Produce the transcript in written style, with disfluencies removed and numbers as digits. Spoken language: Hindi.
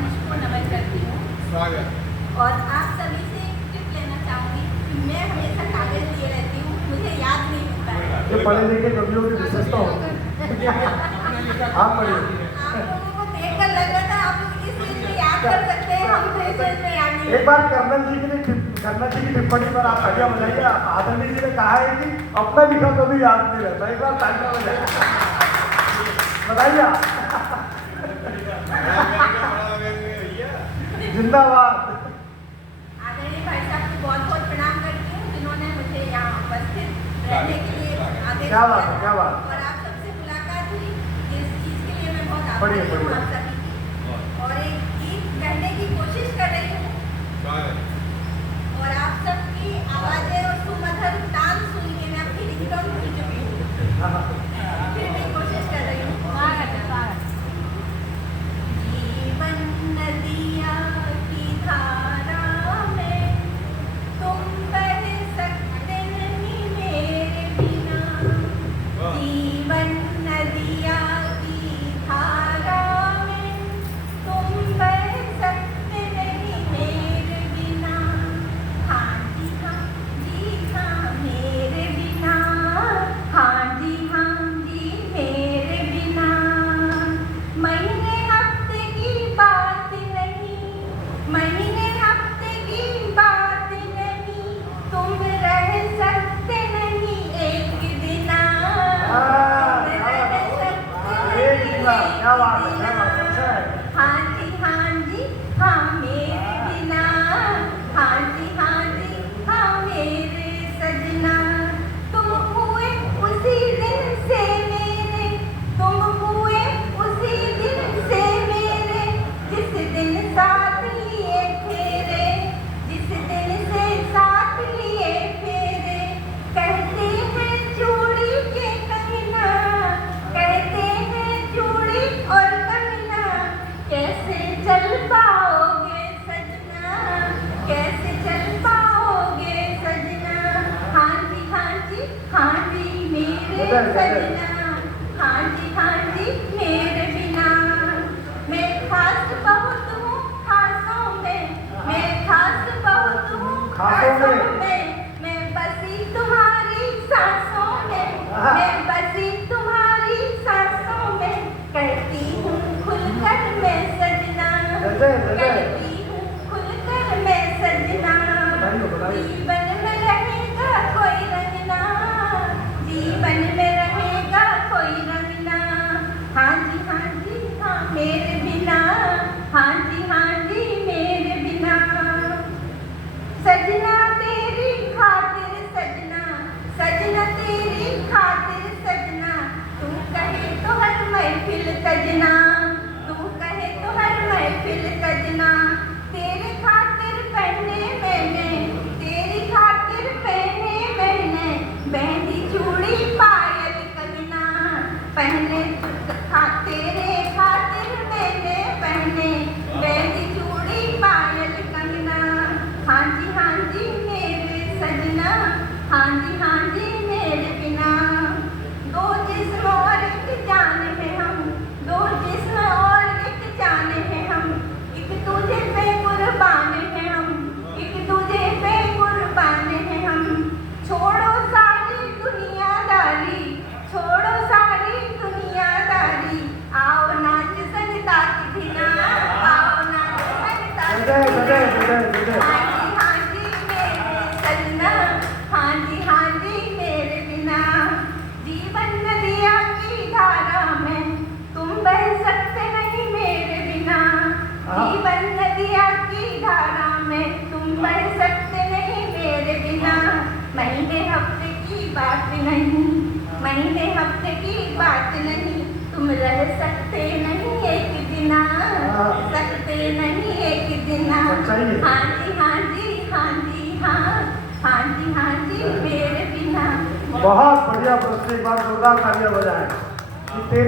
मंच को नमन करती हूँ और आप सभी से एक टिप लेना चाहूँगी कि मैं हमेशा कागज लिए रहती हूँ, मुझे याद नहीं होता है। ये पढ़े लिखे कवियों की विशेषता होती है। आप पढ़िए। आप लोगों को देखकर लग रहा था आप लोग इस चीज में याद कर सकते हैं, हम तो इस चीज में याद नहीं। एक बार कर्नल जी की टिप्पणी पर आप तालियां बजाइए। आदरणीय जी ने कहा है कि अपना लिखा कभी याद नहीं रहता। एक बार तालियां बजाइए, बताइए। जिंदाबाद। आदरणीय भाई साहब को बहुत बहुत प्रणाम करती हूँ जिन्होंने मुझे यहाँ उपस्थित रहने के लिए आदेश क्या बात है, दिया क्या बात है। और आप सबसे मुलाकात हुई, इस चीज के लिए मैं बहुत बढ़िया, आभारी हूँ बढ़िया। आप सभी की। और एक गीत कहने की कोशिश कर रही हूँ और आप सबकी आवाजें और सुमधुर तान सुन के मैं अपनी रिंगटोन भूल चुकी हूँ, फिर भी कोशिश कर रही हूँ। जीवन नदिया की धारा में तुम बह सकते नहीं मेरे बिना। जीवन नदिया की धारा में तुम बह सकते नहीं मेरे बिना। हाँ जी मेरे बिना। हाँ जी मेरे बिना। महीने हफ्ते की बात नहीं, महीने हफ्ते की बात नहीं, तुम रह सकते नहीं एक दिना। क्या बात है, क्या बात है, अच्छा है। हाँ जी हाँ मेरे बिना। हाँ जी हाँ मेरे सजना। तुम हुए उसी दिन से मेरे, तुम हुए उसी दिन से मेरे, जिस दिन साथ लिए फेरे, जिस दिन से साथ लिए फेरे। कहते हैं चूड़ी के कंगना, कहते हैं चूड़ी और कंगना, कैसे चल पाओगे सजना, कैसे चल पाओगे सजना। हाँ जी मेरे सजना। हाँ जी मेरे बिना। मैं खास बहुत हूँ खासों में, मैं खास बहुत हूँ खासों में, मैं बसी तुम्हारी सांसों में, मैं बसी तुम्हारी सांसों में। कहती हूँ खुलकर मैं सजना, कहती हूँ खुलकर मैं सजना। जीवन में रहेगा कोई रंगना, जीवन में रहेगा कोई रंगना। हाँ जी हाँ मेरे बिना। हाँ जी मेरे बिना। सजना तेरी खातिर सजना, सजना तेरी खातिर सजना, तू कहे तो हर महफिल सजना, तू कहे तो हर महफिल सजना। तेरे खातिर पहने मैंने, तेरी खातिर पहने मैंने, मेहंदी चूड़ी पायल कंगना। पहने तेरे खातिर मैंने पहने, मेहंदी चूड़ी पायल कंगना। हाँ जी मेरे सजना। हाँ जी मेरे बिना। दो जिस्म और एक जान है हम, दो जिस्म और एक जान है हम, एक तुझे पे कुर्बान है हम, एक तुझे पे कुर्बान है हम। छोड़ो सारी दुनियादारी, छोड़ो सारी दुनियादारी, आओ नाच संगीता की धिना, आओ नाच संगीता की धिना। हाँ जी मेरे सजना। हाँ जी मेरे बिना। जीवन नदिया की धारा में तुम बह सकते नहीं मेरे बिना। जीवन नदिया की धारा में तुम बह सकते नहीं मेरे बिना। महीने हफ्ते की बात नहीं, महीने हफ्ते की बात नहीं, तुम रह सकते नहीं एक दिना, सकते नहीं एक दिना। हाँ जी मेरे बिना। बहुत बढ़िया प्रश्न, एक बार जोरदार तालियां बजाएं।